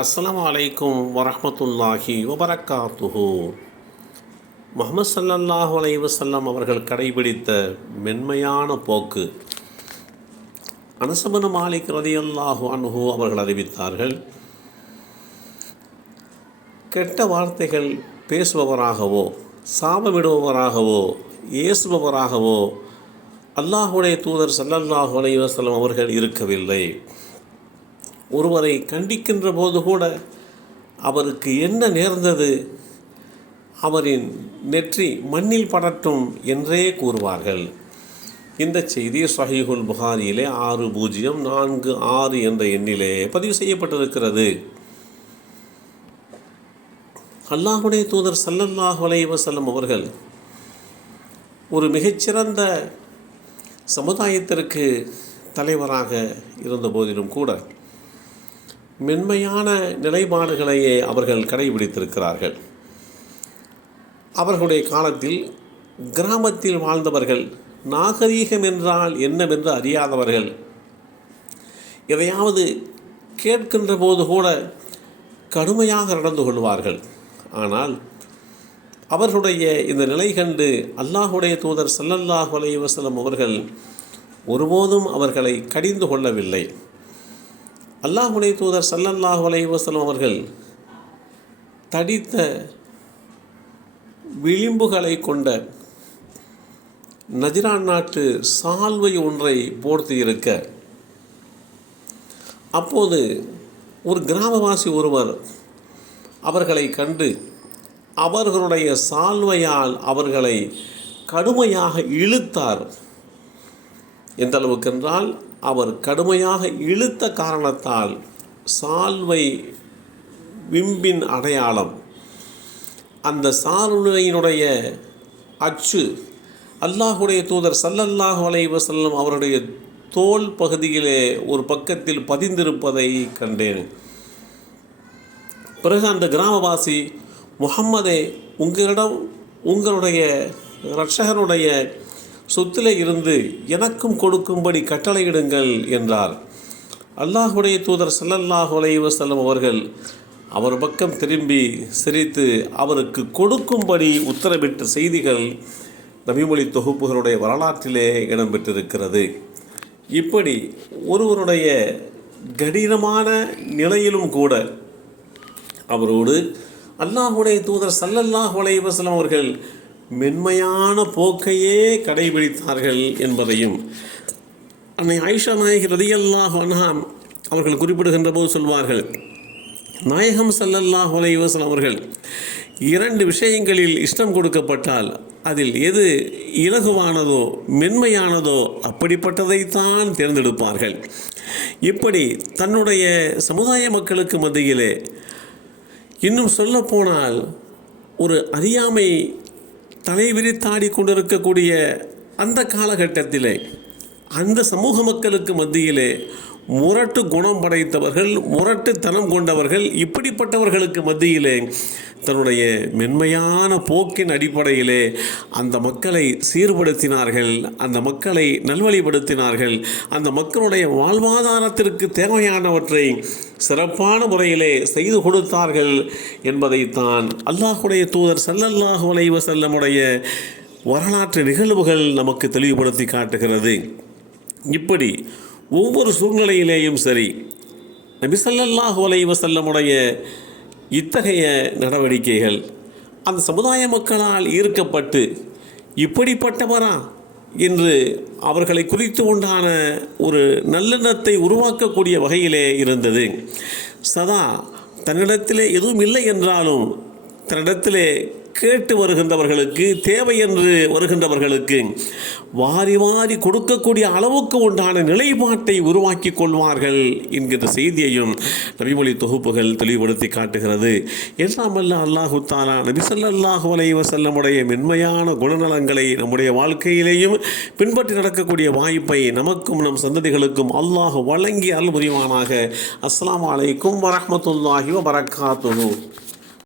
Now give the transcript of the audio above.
அஸ்லாம் அலைக்கும் வரமத்துல்லாஹி வபரக்காத்துஹு. முகமது ஸல்லல்லாஹு அலை வசல்லாம் அவர்கள் கடைபிடித்த மென்மையான போக்கு. அனசபன மாலிக் ரதியல்லாஹு அன்ஹு அவர்கள் அறிவித்தார்கள் கெட்ட வார்த்தைகள் பேசுபவராகவோ சாபமிடுபவராகவோ ஏசுபவராகவோ அல்லாஹுடைய தூதர் ஸல்லல்லாஹு அலைஹி வஸல்லம் அவர்கள் இருக்கவில்லை. ஒருவரை கண்டிக்கின்ற போது கூட அவருக்கு என்ன நேர்ந்தது? அவரின் நெற்றி மண்ணில் படட்டும் என்றே கூறுவார்கள். இந்த செய்தி சஹீஹுல் புகாரியிலே ஆறு பூஜ்ஜியம் நான்கு ஆறு என்ற எண்ணிலே பதிவு செய்யப்பட்டிருக்கிறது. அல்லாஹுடைய தூதர் சல்லல்லாஹ் வலைவசல்லம் அவர்கள் ஒரு மிகச்சிறந்த சமுதாயத்திற்கு தலைவராக இருந்த போதிலும் கூட மென்மையான நிலைப்பாடுகளையே அவர்கள் கடைபிடித்திருக்கிறார்கள். அவர்களுடைய காலத்தில் கிராமத்தில் வாழ்ந்தவர்கள் நாகரீகம் என்றால் என்னவென்று அறியாதவர்கள் எதையாவது கேட்கின்ற போது கூட கடுமையாக நடந்து கொள்வார்கள். ஆனால் அவர்களுடைய இந்த நிலை கண்டு அல்லாஹுடைய தூதர் சல்லல்லாஹ் அலைவசலம் அவர்கள் ஒருபோதும் அவர்களை கடிந்து கொள்ளவில்லை. அல்லாஹுடைய தூதர் சல்லல்லாஹு அலைஹி அவர்கள் தடித்த விளிம்புகளை கொண்ட நஜிரான் நாட்டு சால்வை ஒன்றை போர்த்தி இருக்க. அப்போது ஒரு கிராமவாசி ஒருவர் அவர்களை கண்டு அவர்களுடைய சால்வையால் அவர்களை கடுமையாக இழுத்தார். எந்த அளவுக்கென்றால் அவர் கடுமையாக இழுத்த காரணத்தால் சால்வை விம்பின் அடையாளம். அந்த சால்வையினுடைய அச்சு அல்லாஹுடைய தூதர் சல்லல்லாஹு அலைவசல்லம் அவருடைய தோல் பகுதியிலே ஒரு பக்கத்தில் பதிந்திருப்பதை கண்டேன். பிறகு அந்த கிராமவாசி முகம்மதே உங்களிடம் உங்களுடைய ரட்சகனுடைய சொத்திலே இருந்து எனக்கும் கொடுக்கும்படி கட்டளையிடுங்கள் என்றார். அல்லாஹுடைய தூதர் சல்லல்லாஹு அலைவசல்லம் அவர்கள் அவர் பக்கம் திரும்பி சிரித்து அவருக்கு கொடுக்கும்படி உத்தரவிட்ட செய்திகள் நபிமொழி தொகுப்புகளுடைய வரலாற்றிலே இடம்பெற்றிருக்கிறது. இப்படி ஒருவருடைய கடினமான நிலையிலும் கூட அவரோடு அல்லாஹுடைய தூதர் சல்லல்லாஹு அலைவசலம் அவர்கள் மென்மையான போக்கையே கடைபிடித்தார்கள் என்பதையும் அன்னை ஆயிஷா நாயகி ரதியல்லாஹ் அன்ஹாம் அவர்கள் குறிப்பிடுகின்ற போது சொல்வார்கள் நாயகம் சல்லல்லாஹ் அலைஹி அவர்கள் இரண்டு விஷயங்களில் இஷ்டம் கொடுக்கப்பட்டால் அதில் எது இலகுவானதோ மென்மையானதோ அப்படிப்பட்டதைத்தான் தேர்ந்தெடுப்பார்கள். இப்படி தன்னுடைய சமுதாய மக்களுக்கு மத்தியிலே இன்னும் சொல்லப்போனால் ஒரு அறியாமை தலைவிரித்தாடி கொண்டிருக்கக்கூடிய அந்த காலகட்டத்திலே அந்த சமூக மக்களுக்கு மத்தியிலே முரட்டு குணம் படைத்தவர்கள் முரட்டுத்தனம் கொண்டவர்கள் இப்படிப்பட்டவர்களுக்கு மத்தியிலே தன்னுடைய மென்மையான போக்கின் அடிப்படையிலே அந்த மக்களை சீர்படுத்தினார்கள் அந்த மக்களை நல்வழிப்படுத்தினார்கள் அந்த மக்களுடைய வாழ்வாதாரத்திற்கு தேவையானவற்றை சிறப்பான முறையிலே செய்து கொடுத்தார்கள் என்பதைத்தான் அல்லாஹுடைய தூதர் சல்லல்லாஹு அலைஹி செல்லமுடைய வரலாற்று நிகழ்வுகள் நமக்கு தெளிவுபடுத்தி காட்டுகிறது. இப்படி ஒவ்வொரு சூழ்நிலையிலேயும் சரி நபிசல்லாஹ் ஸல்லல்லாஹு செல்லமுடைய இத்தகைய நடவடிக்கைகள் அந்த சமுதாய மக்களால் ஈர்க்கப்பட்டு இப்படிப்பட்டவரா என்று அவர்களை குறித்து உண்டான ஒரு நல்லெண்ணத்தை உருவாக்கக்கூடிய வகையிலே இருந்தது. சதா தன்னிடத்திலே எதுவும் இல்லை என்றாலும் தன்னிடத்திலே கேட்டு வருகின்றவர்களுக்கு தேவை என்று வருகின்றவர்களுக்கு வாரி வாரி கொடுக்கக்கூடிய அளவுக்கு உண்டான நிலைப்பாட்டை உருவாக்கி கொள்வார்கள் என்கின்ற செய்தியையும் நபிமொழி தொகுப்புகள் தெளிவுபடுத்தி காட்டுகிறது. எல்லாமல்ல அல்லாஹு தாலா நபிசல்லாஹு அலைஹி செல்லமுடைய மென்மையான குணநலங்களை நம்முடைய வாழ்க்கையிலேயும் பின்பற்றி நடக்கக்கூடிய வாய்ப்பை நமக்கும் நம் சந்ததிகளுக்கும் அல்லாஹ் வழங்கி அருள் புரிவானாக. அஸ்லாம் அலைக்கும் வரமத்துல்லாஹி வபரகாத்துஹு.